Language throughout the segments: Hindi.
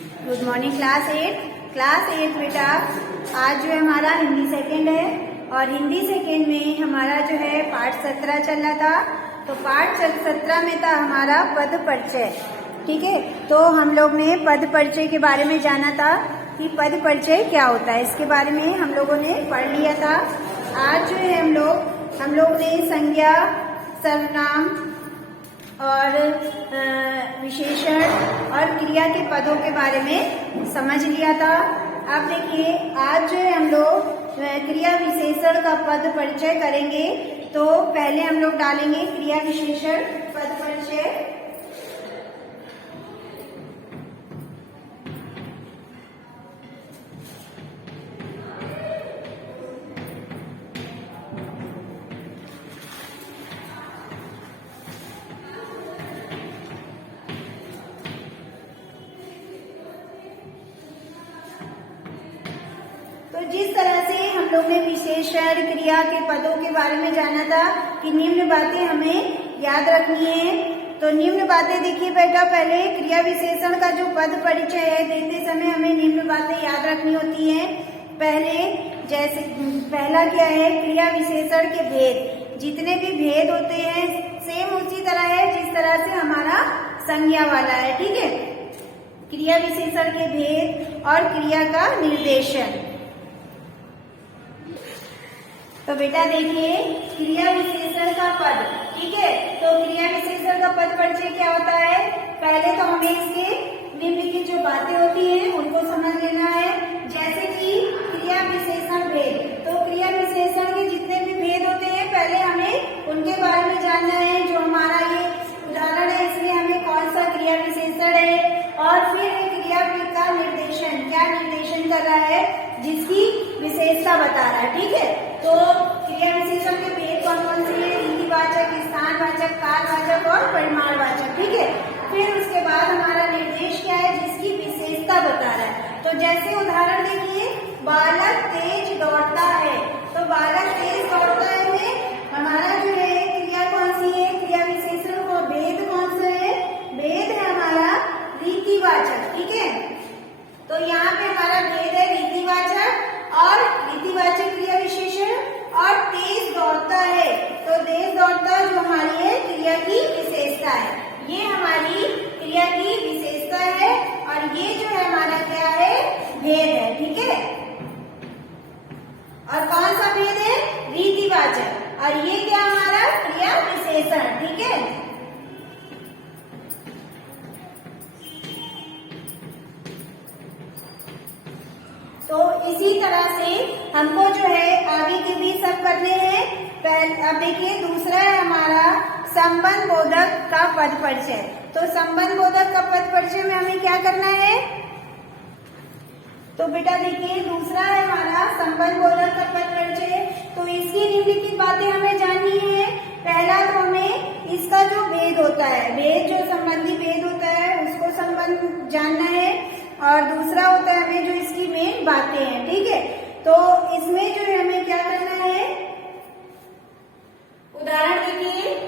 गुड मॉर्निंग क्लास एट बेटा। आज जो है हमारा हिंदी सेकेंड है और हिंदी सेकेंड में हमारा जो है पाठ 17 चल रहा था। तो पाठ 17 में था हमारा पद परिचय। ठीक है, तो हम लोग ने पद परिचय के बारे में जाना था कि पद परिचय क्या होता है, इसके बारे में हम लोगों ने पढ़ लिया था। आज जो है हम लोग ने संज्ञा, सर्वनाम और विशेषण और क्रिया के पदों के बारे में समझ लिया था। अब देखिए, आज जो है हम लोग क्रिया विशेषण का पद परिचय करेंगे। तो पहले हम लोग डालेंगे क्रिया विशेषण पद परिचय। तो जिस तरह से हम लोग ने विशेषण क्रिया के पदों के बारे में जाना था कि निम्न बातें हमें याद रखनी है। तो निम्न बातें देखिए बेटा, पहले क्रिया विशेषण का जो पद परिचय है देते समय हमें निम्न बातें याद रखनी होती हैं। पहला क्या है, क्रिया विशेषण के भेद। जितने भी भेद होते हैं सेम उसी तरह है जिस तरह से हमारा संज्ञा वाला है। ठीक है, क्रिया विशेषण के भेद और क्रिया का निर्देशन। तो बेटा देखिए, क्रिया विशेषण का पद। ठीक है, तो क्रिया विशेषण का पद परिचय क्या होता है, पहले तो हमें इसके निम्नलिखित जो बातें होती हैं उनको समझ लेना है। जैसे कि क्रिया विशेषण भेद, तो क्रिया विशेषण के जितने भी भेद होते हैं पहले हमें उनके बारे में जानना है। जो हमारा ये उदाहरण है इसमें हमें कौन सा क्रिया विशेषण है और फिर क्रिया का निर्देशन, क्या निर्देशन कर रहा है, जिसकी विशेषता बता रहा है। ठीक है, तो क्रिया विशेषण के भेद कौन कौन से हैं, रीतिवाचक, स्थानवाचक, कालवाचक और परिमाणवाचक। ठीक है, फिर उसके बाद हमारा निर्देश क्या है, जिसकी विशेषता बता रहा है। तो जैसे उदाहरण देखिए, बालक तेज दौड़ता है। तो बालक तेज दौड़ता है में हमारा जो है क्रिया कौन सी है, क्रिया विशेषण को भेद कौन सा है, भेद है हमारा रीतिवाचक। ठीक है, तो यहाँ पे हमारा भेद है रीतिवाचक और रीतिवाचक क्रिया विशेषण। और तेज दौड़ता है, तो तेज दौड़ता जो हमारी है क्रिया की विशेषता है। ये हमारी क्रिया की विशेषता है और ये जो है हमारा क्या है, भेद है। ठीक है, और कौन सा भेद है, रीतिवाचक, और ये क्या हमारा क्रिया विशेषण। ठीक है, तो इसी तरह से हमको जो है आगे के भी सब करने हैं। अब देखिए, दूसरा है हमारा संबंध बोधक का पद परिचय। तो संबंध बोधक का पद परिचय में हमें क्या करना है, तो बेटा देखिए, दूसरा है हमारा संबंध बोधक का पद परिचय। तो इसकी निम्नलिखित बातें हमें जाननी है। पहला तो हमें इसका जो भेद होता है, भेद जो संबंधी भेद होता है उसको संबंध जानना है। और दूसरा होता है हमें जो इसकी मेन बातें हैं। ठीक है, तो इसमें जो है हमें क्या करना है, उदाहरण देखिए,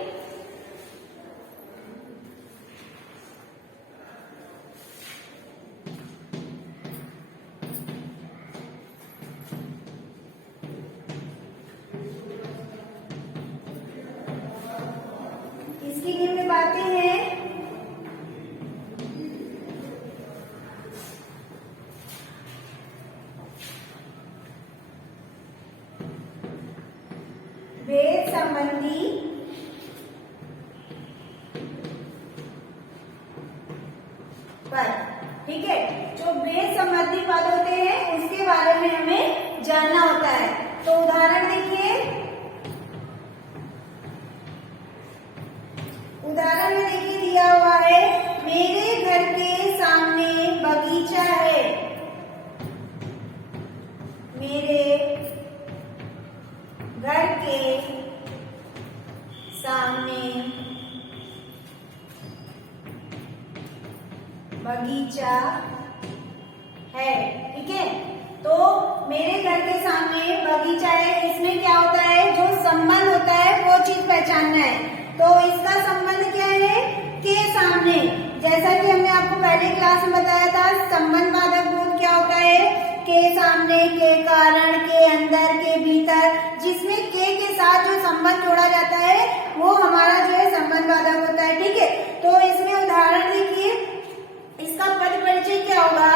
इसकी निम्न बातें हैं। भेद संबंधी पद। ठीक है, जो भेद संबंधी पद होते हैं उसके बारे में हमें जानना होता है। तो उदाहरण देखिए, उदाहरण में देखिए दिया हुआ है, मेरे घर के सामने बगीचा है। मेरे घर के सामने बगीचा है। ठीक है, तो मेरे घर के सामने बगीचा है, इसमें क्या होता है, जो संबंध होता है वो चीज पहचानना है। तो इसका संबंध क्या है, के सामने। जैसा कि हमने आपको पहले क्लास में बताया था, सामने, के कारण, के अंदर, के भीतर, जिसमें के साथ जो संबंध जोड़ा जाता है वो हमारा जो है संबंधवाचक होता है। ठीक है, तो इसमें उदाहरण देखिए, इसका पद परिचय क्या होगा?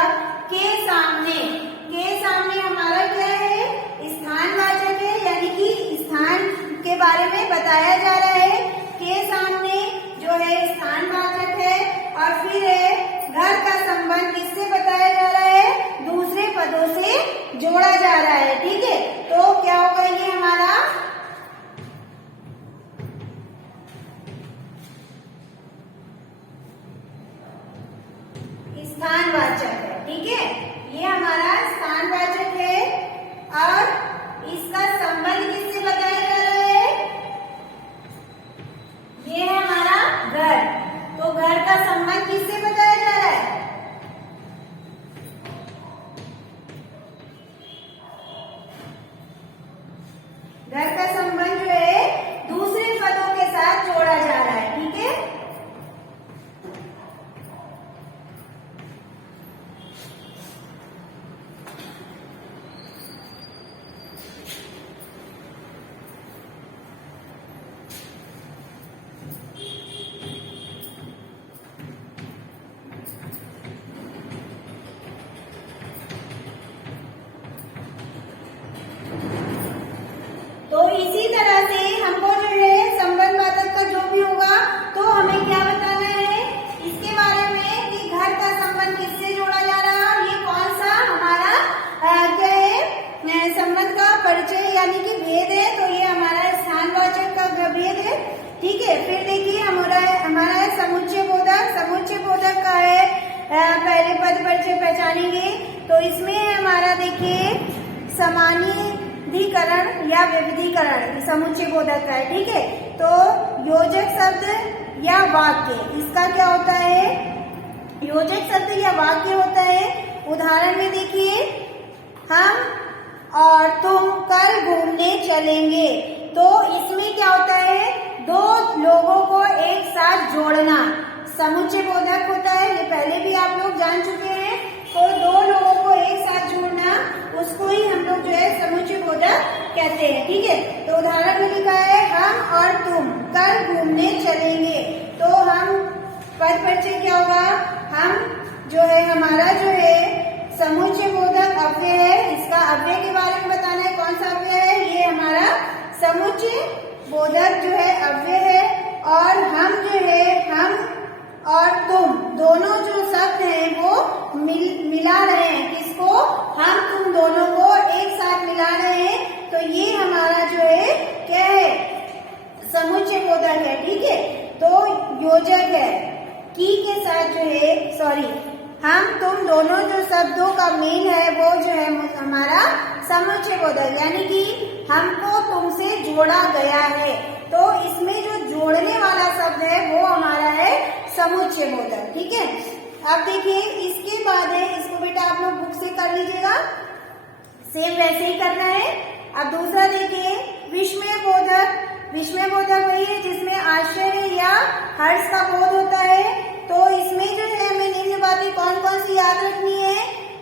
के सामने। के सामने हमारा क्या है? स्थानवाचक है, यानी कि स्थान के बारे में बताया जा रहा है। के सामने जो है स्थानवाचक है, और फिर है घर का संबंध किससे बताया जा रहा है? दूसरे पदों से जोड़ा जा रहा है। ठीक है, तो क्या होगा ये हमारा स्थानवाचक है। ठीक है, ये हमारा स्थानवाचक है, और इसका संबंध किससे बताया जा रहा है? ये है हमारा घर, तो घर का संबंध किससे बताया जा रहा है? घर का संबंध जो है दूसरे पदों के साथ जोड़ा जा रहा है। ठीक है, तो इसी तरह से हमको जो है संबंधवाचक का जो भी होगा तो हमें क्या बताना है इसके बारे में कि घर का संबंध किससे जोड़ा जा रहा है, और ये कौन सा हमारा क्या है संबंध का परिचय यानी कि भेद है। तो ये हमारा स्थानवाचक का भेद है। ठीक है, फिर देखिए हमारा है समुच्चय बोधक। समुच्चय बोधक का है पहले पद परिचय पहचानेंगे, तो इसमें हमारा देखिए समानाधिकरण या विविधीकरण समुच्चय बोधक का है। ठीक है, तो योजक शब्द या वाक्य, इसका क्या होता है? योजक शब्द या वाक्य होता है। उदाहरण में देखिए, हम और तुम कल घूमने चलेंगे, तो इसमें क्या होता है? दो लोगों को एक साथ जोड़ना समुच्चय बोधक होता है। ये पहले भी आप लोग जान चुके हैं। तो दो लोगों को एक साथ जोड़ना, उसको ही हम लोग जो है समुच्चय बोधक कहते हैं। ठीक है, तो उदाहरण में लिखा है हम और तुम कल घूमने चलेंगे, तो हम पद परिचय क्या होगा? हम जो है हमारा जो है समुच्चय बोधक अव्यय है। इसका अव्यय के बारे में बताना है, कौन सा अव्यय है? ये हमारा समुच्चय बोधक जो है अव्यय है। और हम जो है हम और तुम दोनों जो शब्द हैं वो मिला रहे हैं, किसको? हम तुम दोनों को एक साथ मिला रहे हैं, तो ये हमारा जो है क्या है? समुच्चय बोधक है। ठीक है, तो योजक है की के साथ जो है हम तुम दोनों जो शब्दों का मेल है वो जो है हमारा समुच्चय बोधक, यानी कि हमको तुमसे जोड़ा गया है, तो इसमें जो जोड़ने वाला शब्द है वो हमारा है समुच्चय बोधक। ठीक है, अब देखिए इसके बाद है, इसको बेटा आप लोग बुक से कर लीजिएगा, सेम वैसे ही करना है। अब दूसरा देखिए विस्मय बोधक। विस्मय बोधक वही है जिसमें आश्चर्य या हर्ष का बोध होता है। तो इसमें जो है हमें निम्न बातें कौन कौन सी याद रखनी है?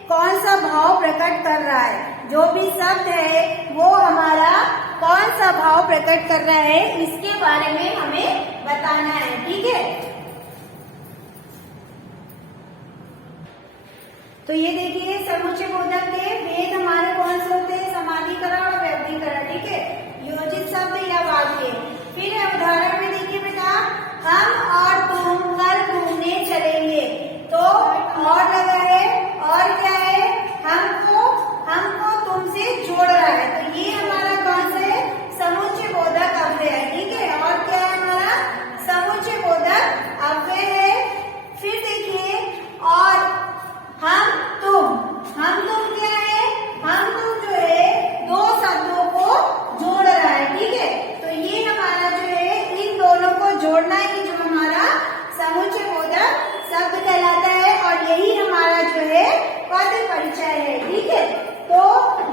कौन सा भाव प्रकट कर रहा है, जो भी शब्द है वो हमारा कौन सा भाव प्रकट कर रहा है, इसके बारे में हमें बताना है। ठीक है, तो ये देखिए समुच्चय बोधक के भेद हमारे कौन से होते हैं? समानाधिकरण और विविधीकरण। ठीक है, योजित शब्द या वाक्य। फिर है उदाहरण में देखिए बेटा, हम और तुम कल घूमने चलेंगे, तो और लगा है और क्या है? हमको तुमसे जोड़ रहा है, तो ये हमारा कौन सा है? समुच्चय बोधक अव्यय है। ठीक है, और क्या है हमारा? समुच्चय बोधक अव्यय है। फिर देखिए और हम तुम क्या है? हम तुम जो है दो शब्दों को जोड़ रहा है। ठीक है, तो ये हमारा जो है इन दोनों को जोड़ना है, जो हमारा समुच्चय बोधक शब्द कहलाता है, और यही हमारा जो है पद परिचय है। ठीक है, तो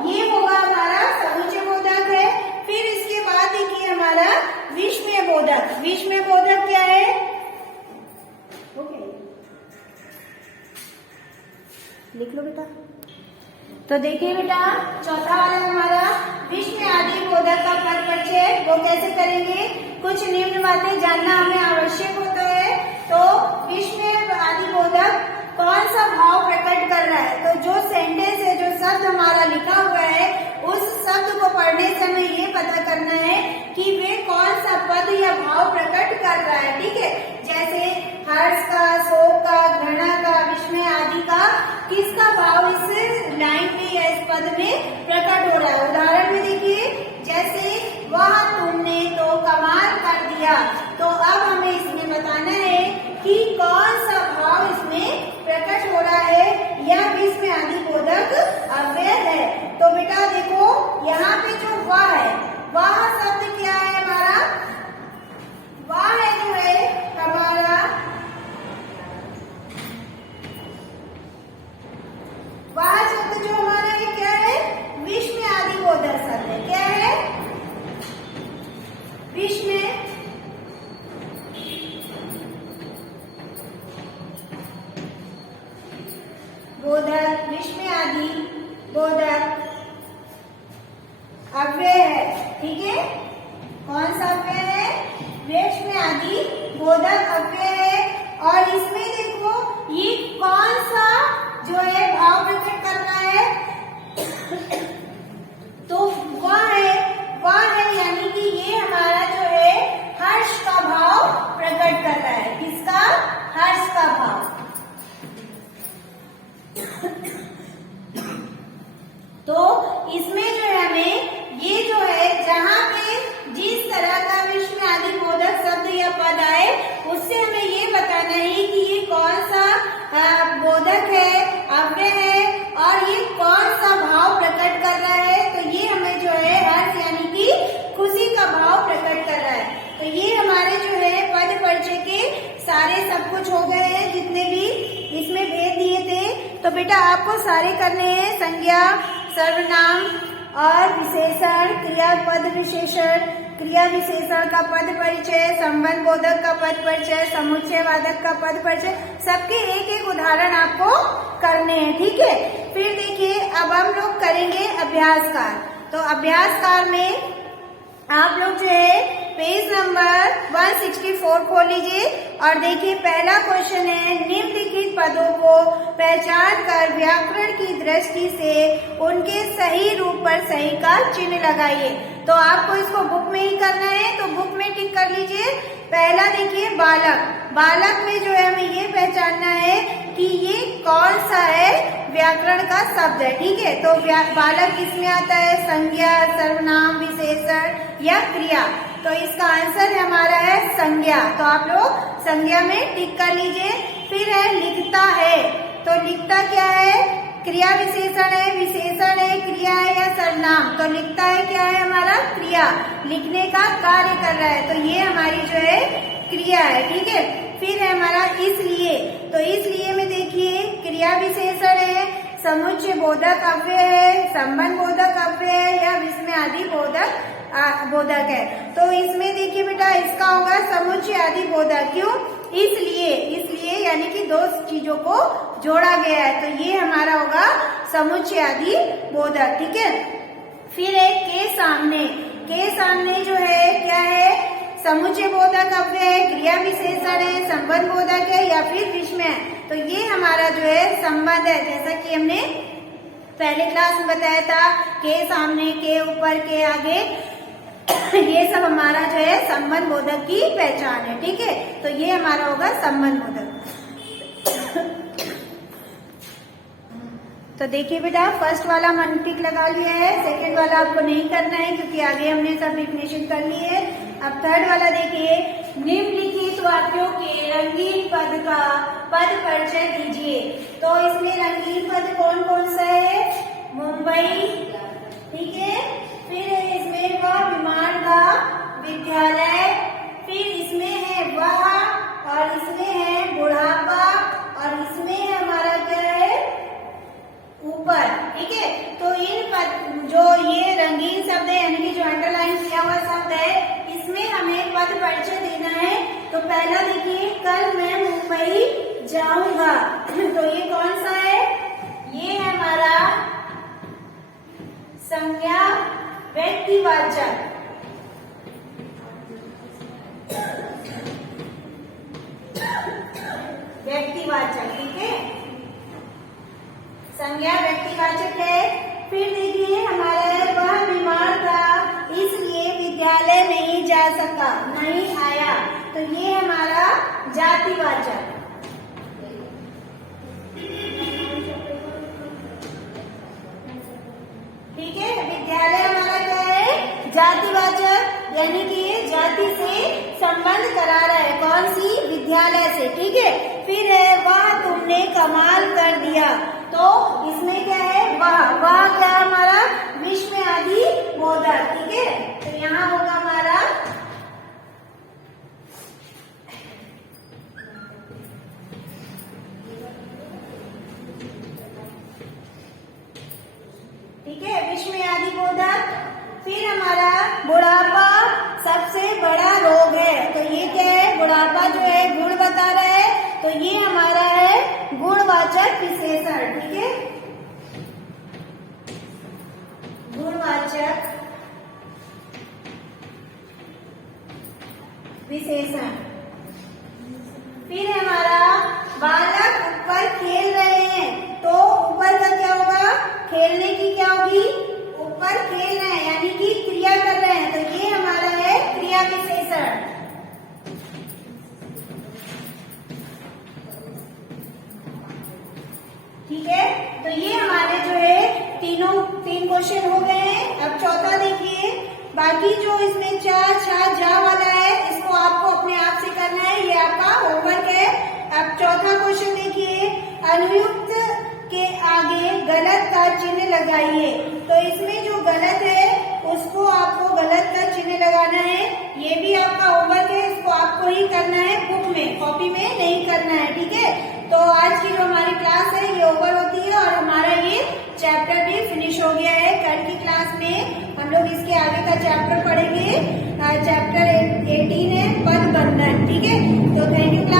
ये होगा हमारा समुच्चय बोधक है। फिर इसके बाद देखिए हमारा विस्मय बोधक। विस्मय बोधक क्या है? लिख लो बेटा। तो देखिए बेटा, चौथा वाला हमारा विश्व में आदि बोधक का पद परिचय, वो कैसे करेंगे। कुछ निम्न बातें जानना हमें आवश्यक होता है। तो विश्व में आदि बोधक कौन सा भाव प्रकट कर रहा है। तो जो सेंटेंस है, जो शब्द हमारा लिखा हुआ है, उस शब्द को पढ़ने से हमें ये पता करना है कि वे कौन सा पद या भाव प्रकट कर रहा है। ठीक है, जैसे हर्ष का, शोक का, घृणा का, विस्मय आदि का किसका भाव इस लाइन में या इस पद में प्रकट हो रहा है। उदाहरण में देखिए, जैसे वह तुमने तो कमाल कर दिया। तो अब हमें इसमें बताना है कि कौन सा भाव इसमें प्रकट हो रहा है या विस्मय आदि बोधक अव्यय है। तो बेटा देखो, यहाँ पे जो वह है, वह शब्द क्या है हमारा, वह है जो है हमारा, वह शब्द जो हमारा है क्या है, विस्मय आदि बोधक शब्द है। क्या है, विस्मय बोधक, विस्मय आदि बोधक अव्यय है। ठीक है, कौन सा अव्यय है, विस्मय आदि बोधक अव्यय है। और इसमें देखो, ये कौन सा जो है भाव प्रकट कर रहा है, तो वह है यानी कि ये हमारा जो है हर्ष का भाव प्रकट कर रहा है। किसका, हर्ष का भाव। तो इसमें जो है हमें ये जो है, जहाँ पे जिस तरह का विस्मय आदि बोधक शब्द या पद आए, उससे हमें ये बताना है कि ये कौन सा बोधक है, अव्यय है, और ये कौन सा भाव प्रकट कर रहा है। तो ये हमें जो है हर्ष यानी कि खुशी का भाव प्रकट कर रहा है। तो ये हमारे जो है पद परिचय के सारे सब कुछ हो गए हैं, जितने भी इसमें भेद दिए थे। तो बेटा आपको सारे करने हैं, संज्ञा, सर्वनाम और विशेषण, क्रियापद विशेषण, क्रिया विशेषण का पद परिचय, संबंध बोधक का पद परिचय, समुच्चय वादक का पद परिचय, सबके एक एक उदाहरण आपको करने हैं। ठीक है, फिर देखिए अब हम लोग करेंगे अभ्यासकार। तो अभ्यासकार में आप लोग जो है पेज नंबर 164 खोल लीजिए और देखिए, पहला क्वेश्चन है, निम्नलिखित पदों को पहचान कर व्याकरण की दृष्टि से उनके सही रूप पर सही का चिन्ह लगाइए। तो आपको इसको बुक में ही करना है, तो बुक में टिक कर लीजिए। पहला देखिए, बालक। बालक में जो है हमें ये पहचानना है कि ये कौन सा है, व्याकरण का शब्द है। ठीक है, तो बालक किसमें आता है, संज्ञा, सर्वनाम, विशेषण या क्रिया। तो इसका आंसर हमारा है संज्ञा। तो आप लोग संज्ञा में टिक कर लीजिए। फिर है लिखता है। तो लिखता क्या है, क्रिया विशेषण है, विशेषण है, क्रिया है या सर्वनाम। तो लिखता है क्या है हमारा, क्रिया, लिखने का कार्य कर रहा है। तो ये हमारी जो है क्रिया है। ठीक है, फिर है हमारा इसलिए। तो इसलिए में देखिए, क्रिया विशेषण है, समुच्चय बोधक अव्यय है, संबंध बोधक अव्यय है या विस्मय आदि बोधक है। तो इसमें देखिए बेटा, इसका होगा समुच्चय आदि बोधक। क्यों, इसलिए यानी कि दो चीजों को जोड़ा गया है। तो ये हमारा होगा समुच्चय आदि बोधक। ठीक है, फिर एक के सामने जो है क्या है, समुच्चय बोधक अव्यय है, क्रिया विशेषण है, संबंध बोधक है या फिर विस्मय। तो ये हमारा जो है संबंध है, जैसा कि हमने पहले क्लास में बताया था, के सामने, के ऊपर, के आगे, ये सब हमारा जो है संबंध बोधक की पहचान है। ठीक है, तो ये हमारा होगा संबंध बोधक। तो देखिए बेटा, फर्स्ट वाला मन टिक लगा लिया है, सेकंड वाला आपको नहीं करना है क्योंकि आगे हमने सब डिफिनेशन कर ली है। अब थर्ड वाला देखिए, निम्नलिखित वाक्यों के रंगीन पद का पद परिचय दीजिए। तो इसमें रंगीन पद कौन कौन सा है, मुंबई, ठीक है, फिर इसमें वह विमान का, विद्यालय, फिर इसमें है वह, और इसमें है बुढ़ापा, और इसमें है हमारा क्या है, ऊपर। ठीक है, तो इन पद जो ये रंगीन शब्द है यानी कि जो अंडरलाइन किया हुआ शब्द है, इसमें हमें पद परिचय देना है। तो पहला देखिए, कल मैं मुंबई जाऊंगा। तो ये कौन सा है, ये है हमारा संज्ञा व्यक्तिवाचक है। फिर देखिए हमारा है वह बीमार था इसलिए विद्यालय नहीं जा सका, नहीं आया, तो ये हमारा जातिवाचक। ठीक है, विद्यालय हमारा क्या है? जातिवाचक, यानी कि ये जाति से संबंध करा रहा है, कौन सी? विद्यालय से। ठीक है, फिर है वह तुमने कमाल कर दिया, तो इसमें क्या है? वह क्या हमारा? विश्व में आदि बोधक। ठीक है, तो यहाँ होगा हमारा ठीक है, विश्व में आदि बोधक। फिर हमारा बुढ़ापा सबसे बड़ा रोग है, तो ये क्या है? बुढ़ापा जो है गुण बता रहा है, तो ये हमारा है गुणवाचक विशेषण। ठीक है, गुणवाचक विशेषण। फिर हमारा बालक ऊपर खेल रहे हैं, तो ऊपर का क्या होगा? खेलने की क्या होगी? ऊपर खेल रहे हैं, यानी कि क्रिया कर रहे हैं, तो ये हमारा है क्रिया विशेषण। ठीक है, तो ये हमारे जो है तीन क्वेश्चन हो गए हैं। अब चौथा देखिए, बाकी जो इसमें चार छा जा वाला है इसको आपको अपने आप से करना है, ये आपका होमवर्क है। अब चौथा क्वेश्चन देखिए, अनुयुक्त के आगे गलत का चिन्ह लगाइए, तो इसमें जो गलत है उसको आपको गलत का चिन्ह लगाना है। ये भी आपका होमवर्क है, इसको आपको ही करना है, बुक में, कॉपी में नहीं करना है। ठीक है, तो आज की जो हमारी क्लास है ये ओवर होती है और हमारा ये चैप्टर भी फिनिश हो गया है। कल की क्लास में हम लोग इसके आगे का चैप्टर पढ़ेंगे, चैप्टर 18 है पद बंधन। ठीक है, तो थैंक यू।